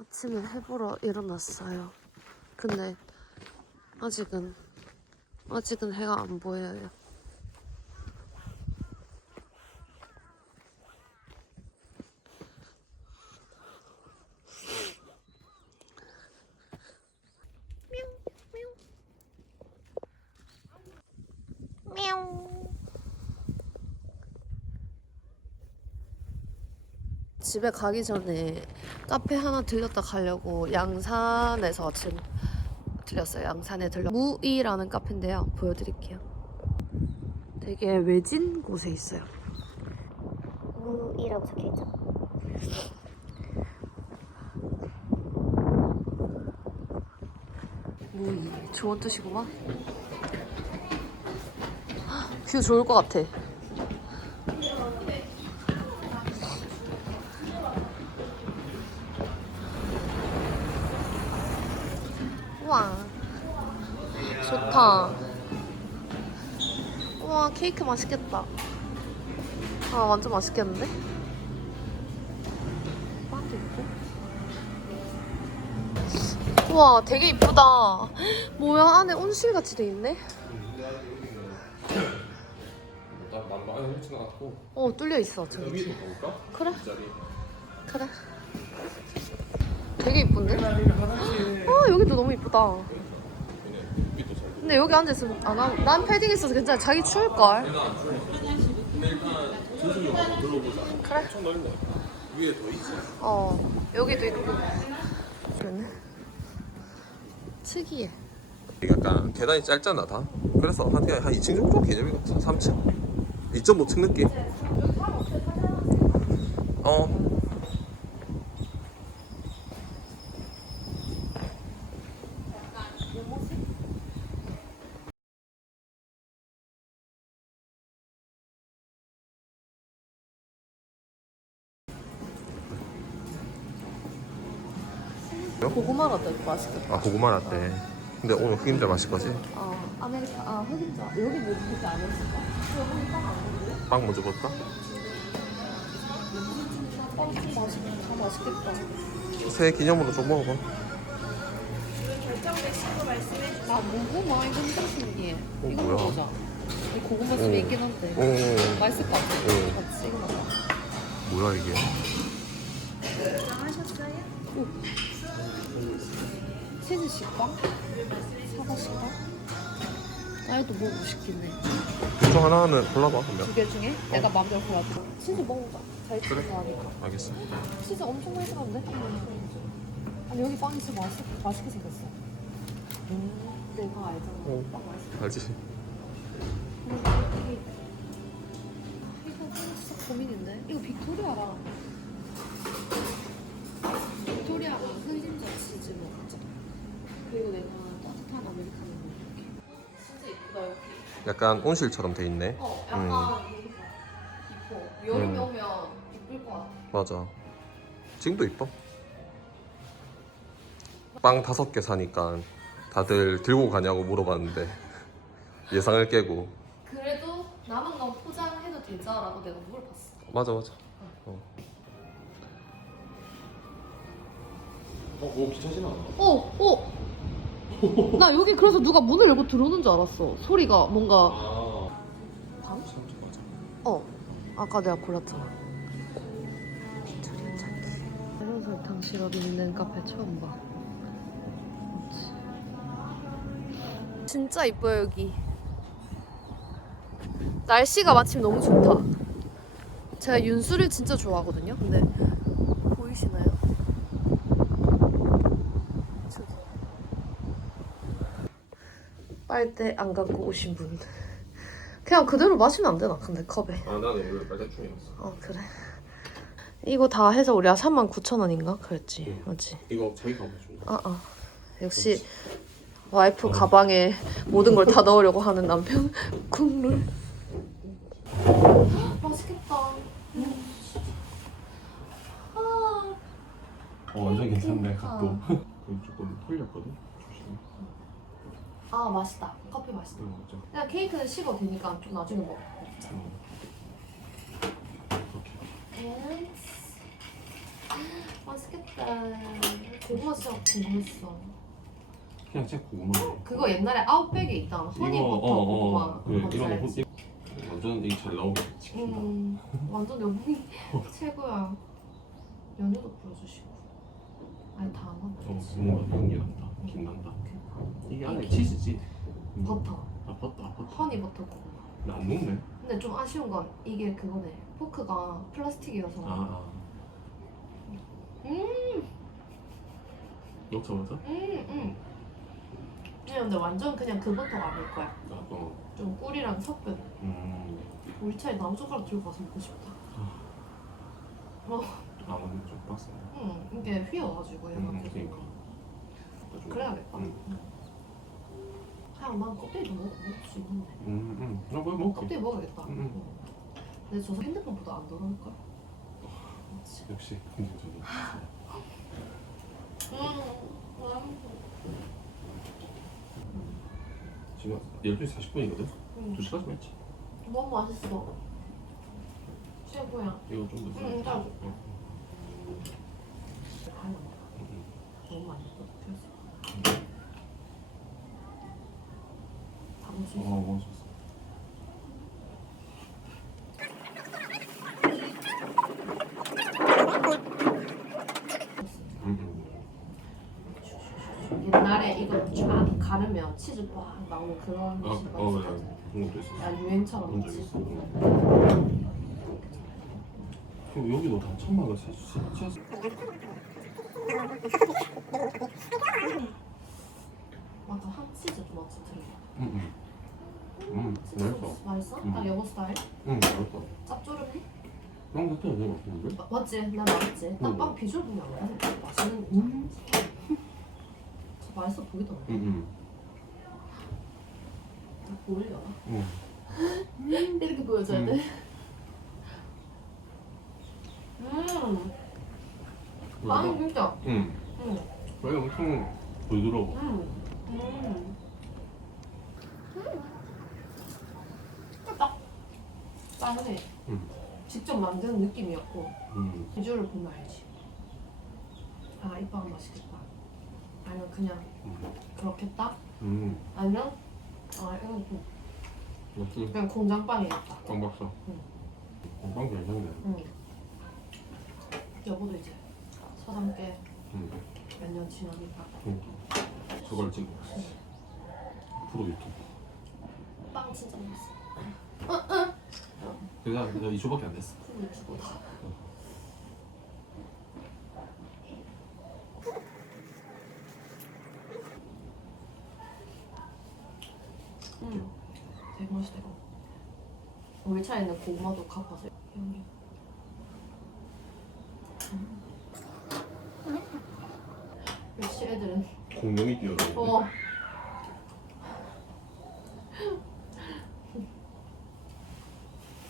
아침에 해보러 일어났어요. 근데 아직은 아직은 해가 안 보여요. 집에 가기 전에 카페 하나 들렸다 가려고 양산에서 지금 들렸어요. 양산에 들려 무이라는 카페인데요. 보여드릴게요. 되게 외진 곳에 있어요. 무이라고 적혀있죠. 무이 좋은 뜻이구만. 뷰 좋을 것 같아. 우와 좋다. 우와 케이크 맛있겠다. 아 완전 맛있겠는데? 빵도 있고. 우와 되게 이쁘다. 뭐야 안에 온실 같이 돼 있네. 나 만만히 훔치 나갔고 어 뚫려 있어 저기. 여기도 가볼까? 그래 이 자리 그래. 되게 이쁜데? 화장실 아 여기도 너무 이쁘다. 근데 여기 앉아 있으면 안 하고 난 패딩 있어서 괜찮아. 자기 추울 걸. 내가 안 추워 근데 일단 조수로 가서 둘러보자 그래. 어 여기도 있고. 그러네. 특이해. 약간 계단이 짧잖아 다 그래서 한, 그냥 한 2층 정도 개념이 없어 3층 2.5층 느낌 어 고구마 라떼 맛있겠다. 아 고구마 라떼 근데 오늘 흑임자 마실 거지? 아 아메리카 아 흑임자 여기 뭐 그렇게 안 했을까? 빵 먼저 볼까? 빵좀 맛있 다 맛있겠다. 새해 기념으로 좀 먹어봐 나 고구마 이거 진짜 신기해. 어, 이거 뭐야? 이 고구마 숲이 어. 있긴 한데 오 맛있을 것 같아. 어. 같이 이거 먹어. 뭐야 이게 치즈 식빵? 사과 식빵? 나도 먹고 해. 둘중 하나는 골라봐 그러면 두 개 중에 내가 마음대로 골라줘. 치즈 먹어보자. 자기 치즈. 좋아하니까. 알겠어 치즈 엄청 맛있던데? 아니 여기 빵이 진짜 맛있, 맛있게 생겼어. 음, 내가 알잖아. 어. 빵 맛있어. 알지? 근데 이게 이거 진짜 고민인데? 이거 빅토리아랑 치즈 먹자. 그리고 내가 따뜻한 아메리카노 먹을게. 진짜 이쁘다 여기. 약간 온실처럼 돼 있네 어, 약간 음. 이뻐. 여름에 음. 오면 이쁠 것 같아. 맞아 지금도 이뻐 빵 다섯 개 사니까 다들 들고 가냐고 물어봤는데 예상을 깨고 그래도 남은 건 포장해도 되자라고 내가 물어봤어. 맞아 맞아 어, 뭐 귀찮진 않아. 어, 어. 나 여기 그래서 누가 문을 열고 들어오는 줄 알았어. 소리가 뭔가. 아, 방? 맞아. 어. 아까 내가 골랐잖아. 비트린 찾기. 이런 설탕 시럽 있는 카페 처음 봐. 그렇지. 진짜 이뻐요 여기. 날씨가 마침 너무 좋다. 제가 윤수를 진짜 좋아하거든요. 근데 보이시나요? 저기. 빨대 안 갖고 오신 분. 그냥 그대로 마시면 안 되나? 근데 컵에. 아, 나는 원래 빨대 중이었어. 어 그래. 이거 다 해서 우리가 39,000원인가? 그랬지. 응. 맞지? 이거 자기가 해준 거. 아, 아. 역시 와이프 가방에 모든 걸 다 넣으려고 하는 남편 국룰. 맛있겠다. 아, 어, 완전 괜찮네, 각도. 조금 털렸거든. 조심해. 아 맛있다. 커피 맛있다. 응, 맞죠. 그냥 케이크는 식어도 되니까 좀 나중에 먹어. 어. 그렇게. 맛있겠다. 고구마 진짜 궁금했어. 그냥 진짜 궁금하네. 그거 옛날에 아웃백에 있던 허니버터 이거 어, 고구마. 어, 그, 뭔지 이런 거 알지? 혼- 완전 이게 잘 나오게 지킨다. 음, 완전 여분이 최고야. 연유도 뿌려주시고. 아니 다안 어, 넣었지. 뭔가 연기 난다. 김 난다. 이게 안에 치즈지. 음. 버터. 아 버터, 아 버터. 허니 버터 고구마. 나안 녹네. 근데 좀 아쉬운 건 이게 그거네. 포크가 플라스틱이어서. 아, 아. 음, 녹자마자? 음, 음. 그냥 근데 완전 그냥 그 버터가 아닐 거야. 아, 어. 좀 꿀이랑 섞은. 음. 우리 차에 나무젓가락 들고 가서 먹고 싶다. 아, 오늘 좀 빡세네. 응, 이게 휘어가지고 얘가 음, 계속. 그러니까. 좀- 그래야겠다. 음, 응. 그냥 난 껍데기도 먹, 먹을 수 있는데. 음, 음. 나 뭐야 먹게. 껍데기 먹어야겠다. 음, 음. 응. 근데 저 핸드폰보다 안 더러울걸? 역시 음, 지금 12시 40분이거든? 음. 2시까지 했지 너무 맛있어. 최고야. 이거 좀더 응, 응, 어, 아유, 음, 너무 맛있어. 그래서. 다 먹을 수 음. 있 어. 어, 음, 음. 옛날에 이거 쫙 가르면 치즈 빡 나오는 그런 아, 음식 어. 그래 그런 것도 있었어 야 유행처럼 그런 적 있지. 있어 그럼 여기도 다 천막을 치웠어 맞아 한 치즈 좀 맛있어. 음, 음. 음, 맛있어 맛있어? 음. 딱 여보 스타일? 응, 맛있어 짭조름해? 그런 것 같아 되게 맛있는데? 마- 맞지? 난 맛있지. 딱 음. 빵 비주얼 보면 알아. 맛있는 거. 음. 저 맛있어 보이던데. 응, 딱 보이려나? 응. 이렇게 보여줘야 음. 돼. 음, 빵 진짜. 응. 음, 원래 엄청 부드러워. 음, 음. 음. 딱 빵이 응. 직접 만드는 느낌이었고 응. 비주얼을 보면 알지. 아, 이빵 맛있겠다. 아니면 그냥 응. 그렇겠다. 응. 아니면 아, 이건 좀 역시 그냥 공장빵이겠다. 빵 박사. 응. 빵 괜찮네. 응. 여보도 이제 서당께 응. 몇년 지나니까 그러니까 저걸 찍어. 프로 유튜브. 빵 진짜 맛있어. 그냥 그냥 2초밖에 안 됐어. 프로 유튜버다. 음, 되게 맛있다 이거. 우리 차에 있는 고구마도 갚아서 여기. 음. 역시 애들은 공룡이 뛰어다니네. 어.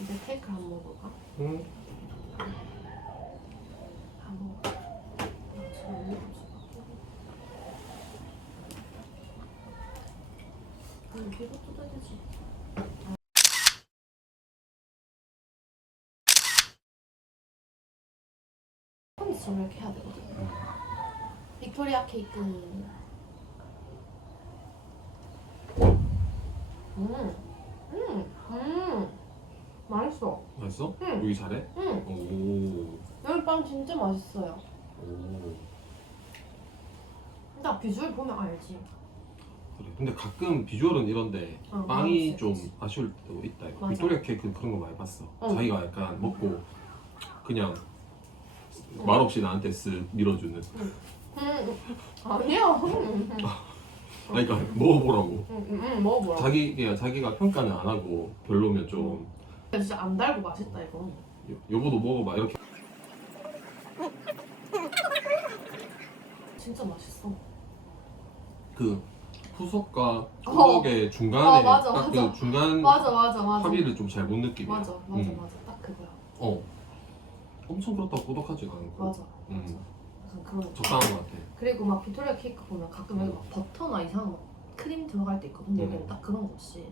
이제 케이크 한번 먹어볼까? 응. 한번 먹어. 아, 지금 너무 없어. 음, 이거 뜯어야 이렇게 해야 되거든. 빅토리아 케이크. 음, 음, 음, 맛있어. 맛있어? 응. 여기 잘해? 음, 오. 여기 빵 진짜 맛있어요. 오. 나 비주얼 보면 알지. 그래. 근데 가끔 비주얼은 이런데 어, 빵이 좀 맛있어. 아쉬울 때도 있다. 이거. 맞아. 빅토리아 케이크 그런 거 많이 봤어. 어. 자기가 약간 먹고 그냥 말 없이 나한테 쓱 밀어주는. 음, 아니야. 음, 아니, 그러니까 먹어보라고. 음, 음, 음, 먹어보라. 자기 자기가 평가는 안 하고 별로면 좀 진짜 안 달고 맛있다 이거. 여- 여보도 먹어봐 이렇게. 진짜 맛있어. 그 후석과 꾸덕의 중간에 어, 맞아, 딱 맞아. 그 중간 맞아 맞아 맞아. 합의를 좀잘본 느낌이야. 맞아 맞아 음. 맞아 딱 그거야. 어. 엄청 그렇다고 꾸덕하지가 않고. 맞아. 음. 약간 그런 거. 적당한 것 같아. 그리고 막 빅토리아 케이크 보면 가끔 여기 막 버터나 이상한 막 크림 들어갈 때 있거든. 근데 여기는 음. 딱 그런 거 없이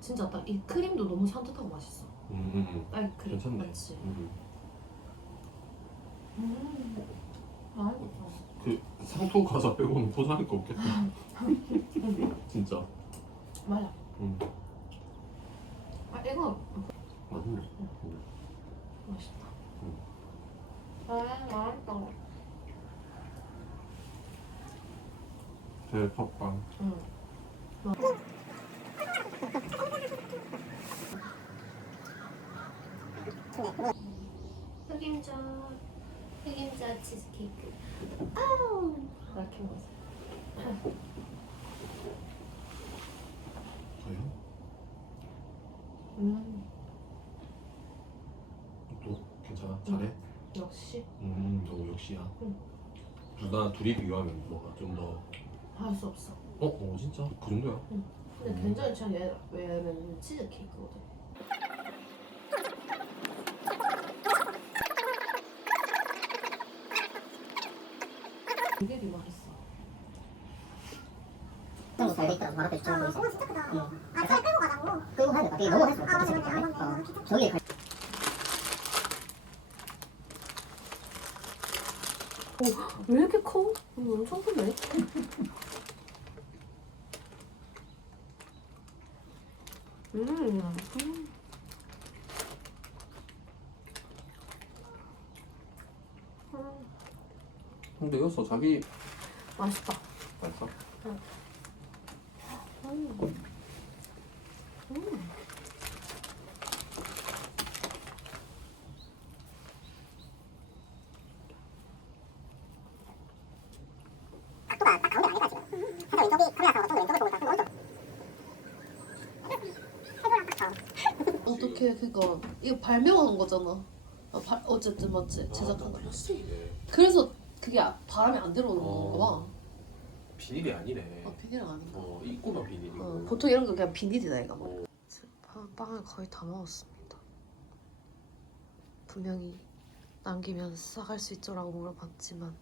진짜 딱 이 크림도 너무 산뜻하고 맛있어. 음, 음, 음. 크림 괜찮네. 맞지. 음. 음. 맛있다. 그 상토 과자 빼고는 포장할 거 없겠다. 진짜. 맞아. 응. 아 이거 맛있네. 맛있다. 아 맛있다. 대파빵. 응. 흑임자 흑임자 치즈케이크. 아우 이렇게 먹었어. 과연? 음 또 괜찮아? 잘해? 역시 음, 너 역시야. 응. 둘다 둘이 비교하면 뭐가 좀 더. 할 수 없어. 어, 어 진짜 그 정도야? 근데 음. 잘 얘, 왜냐면 치즈케이크거든. 되게 맛있어. 정도 잘 돼 있더라고 바로 앞에 어, 있어. 그거 진짜 크다. 응. 아, 차를 끌고 가자고. 끌고 가야 돼. 되게 너무 할수 아, 맞네. 맞네, 아, 맞네. 어. 저기 갈왜 이렇게 커? 이거 엄청 크네. 음. 음. 음. 근데 여기서 자기 맛있다. 맛있어? 음. 어떻게 그거 이거 발명한 거잖아. 아, 발, 어쨌든 맞지 아, 제작한 거. 플라스틱이네. 그래서 그게 아- 바람이 안 들어오는 어. 건가 봐. 비닐이 아니네. 아 비닐 아닌가? 어, 입고만 비닐이고. 어, 보통 이런 거 그냥 비닐이다 이거. 어. 빵- 빵을 거의 다 먹었습니다. 분명히 남기면 싸갈 수 있죠라고 물어봤지만.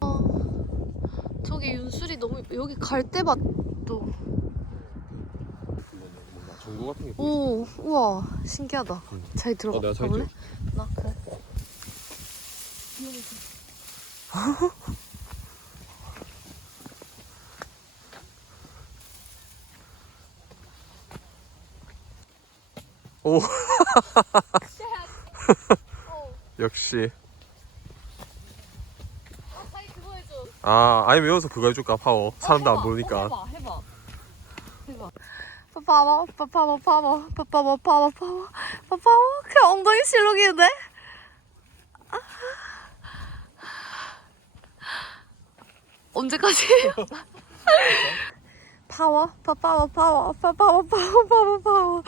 어, 저기 윤술이 너무 여기 갈대밭도. 뭔가 전구 같은 게 보이지? 오 우와 신기하다. 응. 잘 들어가 어, 내가 잘 볼래? 나 그래. 오. 역시. 자기 그거 해줘. 아, 아니면 여기서 그거 해줄까 파워. 사람도 안 보니까. 해봐 해봐. 해봐. 빠빠바 빠빠바 빠바 빠빠바 빠바 빠바 빠빠바 그냥 엉덩이 실룩이는데? 언제까지? 파워 빠빠바 파워 빠빠바 파워 빠바 파워